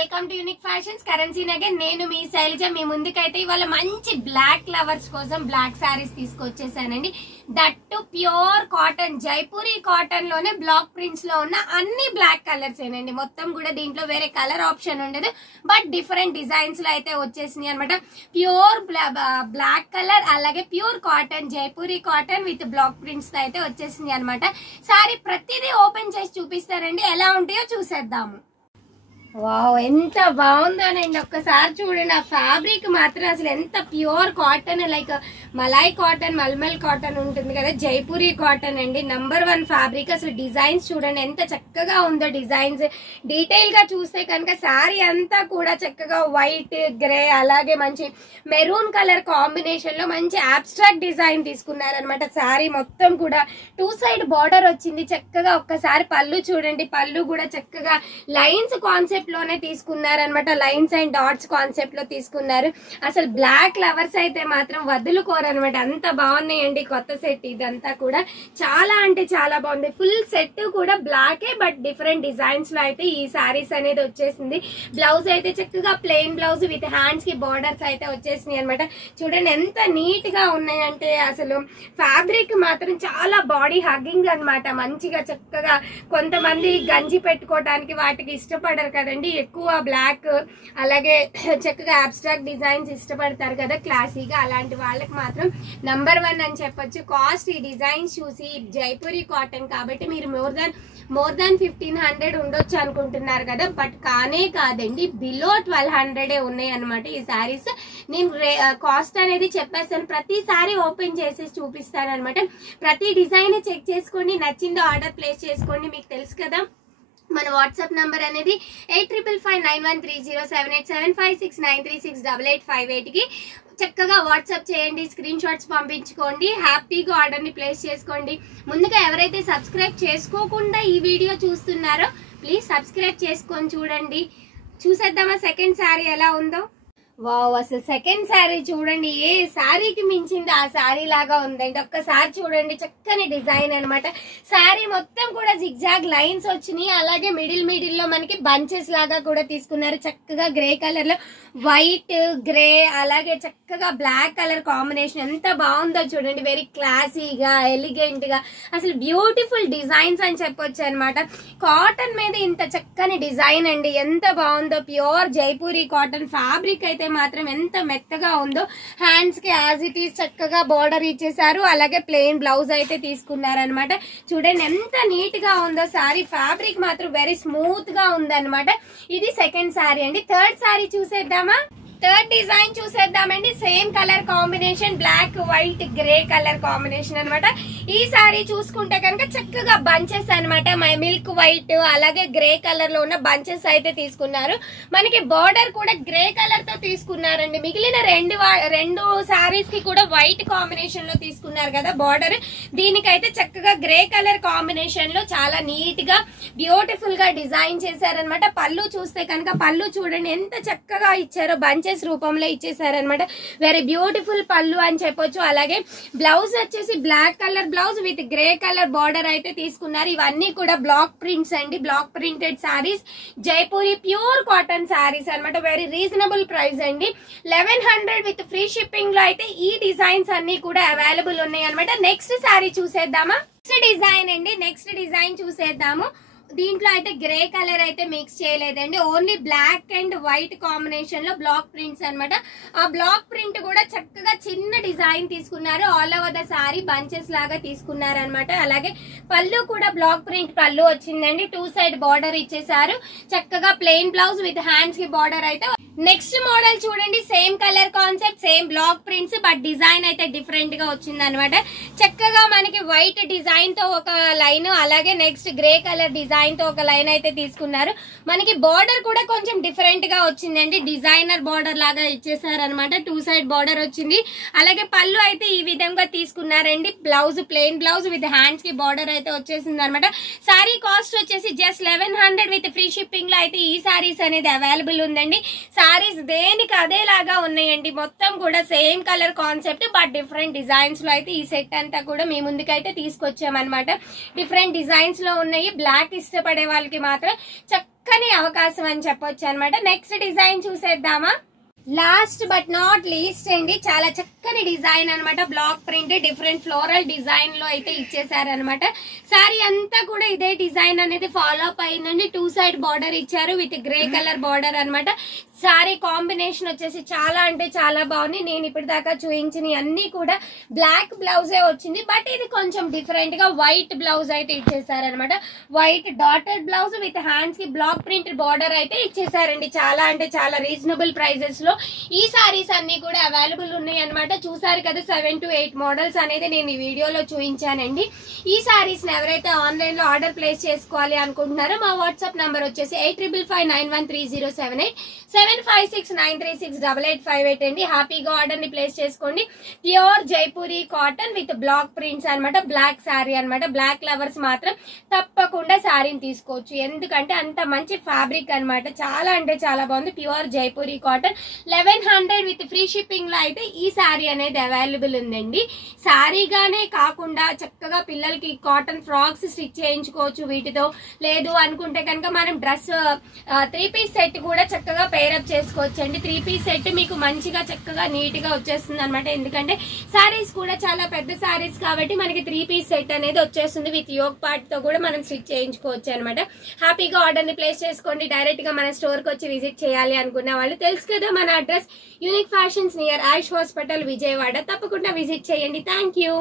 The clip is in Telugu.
Welcome to unique fashions currency Nagar. నేను మీ శైలజ. మీ ముందుకైతే ఇవాళ మంచి బ్లాక్ లవర్స్ కోసం బ్లాక్ సారీస్ తీసుకొచ్చేసానండి. That pure cotton, Jaipuri cotton లోనే బ్లాక్ ప్రింట్స్ లో ఉన్న అన్ని బ్లాక్ కలర్స్ ఏనండి. మొత్తం కూడా దీంట్లో వేరే కలర్ ఆప్షన్ ఉండదు, బట్ డిఫరెంట్ డిజైన్స్ లో అయితే వచ్చేసినాయి అనమాట. ప్యూర్ బ్లాక్ కలర్, అలాగే pure cotton, Jaipuri cotton with black prints తో అయితే వచ్చేసింది అనమాట. సారీ ప్రతిదీ ఓపెన్ చేసి చూపిస్తారండి, ఎలా ఉంటాయో చూసేద్దాము. వావ్, ఎంత బాగుందోనండి. ఒక్కసారి చూడండి, ఆ ఫ్యాబ్రిక్ మాత్రం అసలు ఎంత pure cotton, like malai cotton, mulmul cotton ఉంటుంది కదా, జైపూరి కాటన్ అండి. #1 ఫ్యాబ్రిక్. అసలు డిజైన్స్ చూడండి ఎంత చక్కగా ఉందో. డిజైన్స్ డీటెయిల్ గా చూస్తే కనుక శారీ అంతా కూడా చక్కగా వైట్, గ్రే, అలాగే మంచి మెరూన్ కలర్ కాంబినేషన్ లో మంచి అబ్స్ట్రాక్ట్ డిజైన్ తీసుకున్నారనమాట. శారీ మొత్తం కూడా 2 సైడ్ బార్డర్ వచ్చింది చక్కగా. ఒక్కసారి పళ్ళు చూడండి, పళ్ళు కూడా చక్కగా లైన్స్ కాన్సెప్ట్ లోనే తీసుకున్నారనమాట. లైన్స్ అండ్ డాట్స్ కాన్సెప్ట్ లో తీసుకున్నారు. అసలు బ్లాక్ లవర్స్ అయితే మాత్రం వదులుకోరనమాట, అంత బాగున్నాయండి. కొత్త సెట్ ఇదంతా కూడా చాలా అంటే చాలా బాగుంది. ఫుల్ సెట్ కూడా బ్లాకే, బట్ డిఫరెంట్ డిజైన్స్ లో అయితే ఈ సారీస్ అనేది వచ్చేసింది. బ్లౌజ్ అయితే చక్కగా ప్లెయిన్ బ్లౌజ్ విత్ హ్యాండ్స్ కి బార్డర్స్ అయితే వచ్చేసినాయి అనమాట. చూడండి ఎంత నీట్ గా ఉన్నాయంటే, అసలు ఫ్యాబ్రిక్ మాత్రం చాలా బాడీ హగ్గింగ్ అనమాట. మంచిగా చక్కగా కొంతమంది గంజి పెట్టుకోవడానికి వాటికి ఇష్టపడరు కదండి, ఎక్కువ బ్లాక్ అలాగే చక్కగా అబ్స్ట్రాక్ట్ డిజైన్స్ ఇష్టపడతారు కదా క్లాసీగా. అలాంటి వాళ్ళకి మాత్రం #1 అని చెప్పొచ్చు. కాస్ట్ ఈ డిజైన్స్ చూసి, జైపూరి కాటన్ కాబట్టి మీరు మోర్ దాన్ 1500 ఉండొచ్చు అనుకుంటున్నారు కదా, బట్ కానే కాదండి, బిలో 1200 ఉన్నాయి అనమాట ఈ సారీస్. నేను కాస్ట్ అనేది చెప్పేస్తాను, ప్రతిసారి ఓపెన్ చేసి చూపిస్తాను అనమాట. ప్రతి డిజైన్ చెక్ చేసుకోండి, నచ్చిందో ఆర్డర్ ప్లేస్ చేసుకోండి. మీకు తెలుసు కదా మన వాట్సాప్ నంబర్ అనేది 85559130787569368858 కి చక్కగా వాట్సాప్ చేయండి, స్క్రీన్ షాట్స్ పంపించుకోండి, హ్యాపీగా ఆర్డర్ ని ప్లేస్ చేసుకోండి. ముందుగా ఎవరైతే సబ్స్క్రైబ్ చేసుకోకుండా ఈ వీడియో చూస్తున్నారో ప్లీజ్ సబ్స్క్రైబ్ చేసుకొని చూడండి. చూసేద్దామా సెకండ్ శారీ ఎలా ఉందో. వావ్, అసలు సెకండ్ శారీ చూడండి, ఏ శారీకి మించింది ఆ శారీ లాగా ఉందండి. ఒక్కసారి చూడండి, చక్కని డిజైన్ అనమాట. శారీ మొత్తం కూడా జిగ్జాగ్ లైన్స్ వచ్చినాయి, అలాగే మిడిల్ లో మనకి బంచెస్ లాగా కూడా తీసుకున్నారు. చక్కగా గ్రే కలర్ లో వైట్, గ్రే, అలాగే చక్కగా బ్లాక్ కలర్ కాంబినేషన్ ఎంత బాగుందో చూడండి. వెరీ క్లాసీగా, ఎలిగెంట్ గా, అసలు బ్యూటిఫుల్ డిజైన్స్ అని చెప్పొచ్చు అనమాట. కాటన్ మీద ఇంత చక్కని డిజైన్ అండి, ఎంత బాగుందో. ప్యూర్ జైపూరి కాటన్ ఫ్యాబ్రిక్ అయితే మాత్రం ఎంత మెత్తగా ఉందో. హ్యాండ్స్ కి యాజ్ ఇట్ ఈస్ చక్కగా బోర్డర్ ఇచ్చేసారు, అలాగే ప్లెయిన్ బ్లౌజ్ అయితే తీసుకున్నారనమాట. చూడండి ఎంత నీట్ గా ఉందో. సారీ ఫ్యాబ్రిక్ మాత్రం వెరీ స్మూత్ గా ఉందన్నమాట. ఇది సెకండ్ సారీ అండి. థర్డ్ సారీ చూసేద్దామా. థర్డ్ డిజైన్ చూసేద్దామండి. Same colour combination, black, white, grey colour combination అనమాట. ఈ సారీ చూసుకుంటే కనుక చక్కగా బంచెస్ అనమాట. మిల్క్ వైట్ అలాగే గ్రే కలర్ లో ఉన్న బంచెస్ అయితే తీసుకున్నారు. మనకి బార్డర్ కూడా గ్రే కలర్ తో తీసుకున్నారండి. మిగిలిన రెండు సారీస్ కి కూడా వైట్ కాంబినేషన్ లో తీసుకున్నారు కదా బార్డర్. దీనికైతే చక్కగా గ్రే కలర్ కాంబినేషన్ లో చాలా నీట్ గా బ్యూటిఫుల్ గా డిజైన్ చేశారనమాట. పళ్ళు చూస్తే కనుక పళ్ళు చూడండి ఎంత చక్కగా ఇచ్చారో, బంచెస్ రూపంలో ఇచ్చేసారనమాట. వెరీ బ్యూటిఫుల్ పళ్ళు అని చెప్పొచ్చు. అలాగే బ్లౌజ్ వచ్చేసి black colour blouse with grey colour border అయితే తీసుకున్నారు. ఇవన్నీ కూడా బ్లాక్ ప్రింట్స్ అండి, black printed saris, Jaipuri pure cotton saris అనమాట. వెరీ రీజనబుల్ ప్రైస్ అండి. 1100 విత్ ఫ్రీ షిప్పింగ్ లో అయితే ఈ డిజైన్స్ అన్ని కూడా అవైలబుల్ ఉన్నాయి అనమాట. నెక్స్ట్ సారీ చూసేద్దామా. నెక్స్ట్ డిజైన్ అండి, నెక్స్ట్ డిజైన్ చూసేద్దాము. దీంట్లో అయితే గ్రే కలర్ అయితే మిక్స్ చేయలేదండి, only black and white combination లో బ్లాక్ ప్రింట్స్ అనమాట. ఆ బ్లాక్ ప్రింట్ కూడా చక్కగా చిన్న డిజైన్ తీసుకున్నారు. All over the sari bunches లాగా తీసుకున్నారు అనమాట. అలాగే పళ్ళు కూడా బ్లాక్ ప్రింట్ పళ్ళు వచ్చిందండి. 2 సైడ్ బార్డర్ ఇచ్చేసారు. చక్కగా ప్లెయిన్ బ్లౌజ్ విత్ హ్యాండ్స్ కి బార్డర్ అయితే. నెక్స్ట్ మోడల్ చూడండి, same colour concept, same block prints, but design అయితే డిఫరెంట్ గా వచ్చింది అనమాట. చక్కగా మనకి వైట్ డిజైన్ తో ఒక లైన్, అలాగే నెక్స్ట్ గ్రే కలర్ డిజైన్ తో ఒక లైన్ అయితే తీసుకున్నారు. మనకి బార్డర్ కూడా కొంచెం డిఫరెంట్ గా వచ్చిందండి, డిజైనర్ బార్డర్ లాగా ఇచ్చేసారు అనమాట. 2 సైడ్ బార్డర్ వచ్చింది. అలాగే పళ్ళు అయితే ఈ విధంగా తీసుకున్నారండి. Blouse plain blouse with hands కి బార్డర్ అయితే వచ్చేసింది అనమాట. సారీ కాస్ట్ వచ్చేసి జస్ట్ 1100 విత్ ఫ్రీ షిప్పింగ్ లో అయితే ఈ సారీస్ అనేది అవైలబుల్ ఉందండి. సారీస్ దేనికి అదేలాగా ఉన్నాయండి, మొత్తం కూడా same colour concept, but different designs లో అయితే ఈ సెట్ అంతా కూడా మీ ముందుకైతే తీసుకొచ్చామన్నమాట. డిఫరెంట్ డిజైన్స్ లో ఉన్నాయి. బ్లాక్ ఇష్టపడే వాళ్ళకి మాత్రం చక్కని అవకాశం అని చెప్పొచ్చు అనమాట. నెక్స్ట్ డిజైన్ చూసేద్దామా. లాస్ట్ బట్ నాట్ లీస్ట్ అండి, చాలా చక్కని డిజైన్ అనమాట. Black print different floral design లో అయితే ఇచ్చేసారనమాట. సారీ అంతా కూడా ఇదే డిజైన్ అనేది ఫాలో అప్ అయిందండి. 2 సైడ్ బార్డర్ ఇచ్చారు విత్ గ్రే కలర్ బార్డర్ అనమాట. సారీ కాంబినేషన్ వచ్చేసి చాలా అంటే చాలా బాగుంది. నేను ఇప్పటిదాకా చూపించిన అన్ని కూడా బ్లాక్ బ్లౌజే వచ్చింది, బట్ ఇది కొంచెం డిఫరెంట్ గా వైట్ బ్లౌజ్ అయితే ఇచ్చేసారనమాట. White dotted blouse with hands కి బ్లాక్ ప్రింట్ బార్డర్ అయితే ఇచ్చేసారండి. చాలా అంటే చాలా రీజనబుల్ ప్రైజెస్ లో ఈ సారీస్ అన్ని కూడా అవైలబుల్ ఉన్నాయి అనమాట. చూసారు కదా 7 to 8 మోడల్స్ అనేది నేను ఈ వీడియోలో చూపించానండి. ఈ సారీస్ ని ఎవరైతే ఆన్లైన్ లో ఆర్డర్ ప్లేస్ చేసుకోవాలి అనుకుంటున్నారో మా వాట్సాప్ నంబర్ వచ్చేసి 8555913078 7569368858 అండి. హ్యాపీగా ఆర్డర్ ని ప్లేస్ చేసుకోండి. Pure Jaipuri cotton with black prints అనమాట. బ్లాక్ శారీ అనమాట. బ్లాక్ లవర్స్ మాత్రం తప్పకుండా శారీని తీసుకోవచ్చు, ఎందుకంటే అంత మంచి ఫ్యాబ్రిక్ అనమాట. చాలా అంటే చాలా బాగుంది. Pure Jaipuri cotton 1100 with free shipping లో అయితే ఈ శారీ అనేది అవైలబుల్ ఉందండి. శారీగానే కాకుండా చక్కగా పిల్లలకి కాటన్ ఫ్రాక్స్ స్టిచ్ చేయించుకోవచ్చు వీటితో. లేదు అనుకుంటే కనుక మనం డ్రెస్ 3 పీస్ సెట్ కూడా చక్కగా పేరప్ చేసుకోవచ్చు అండి. 3 పీస్ సెట్ మీకు మంచిగా చక్కగా నీట్ గా వచ్చేస్తుంది అనమాట. ఎందుకంటే శారీస్ కూడా చాలా పెద్ద శారీస్ కాబట్టి మనకి 3 పీస్ సెట్ అనేది వచ్చేస్తుంది. విత్ యోగ్ పార్ట్ తో కూడా మనం స్టిచ్ చేయించుకోవచ్చు అనమాట. హ్యాపీగా ఆర్డర్ ని ప్లేస్ చేసుకోండి. డైరెక్ట్ గా మన స్టోర్ కి వచ్చి విజిట్ చేయాలి అనుకున్న వాళ్ళు తెలుసు కదా మన అడ్రస్ యూనిక్ ఫ్యాషన్స్ నియర్ ఆయుష్ హాస్పిటల్ విజయవాడ. తప్పకుండా విజిట్ చేయండి. Thank you.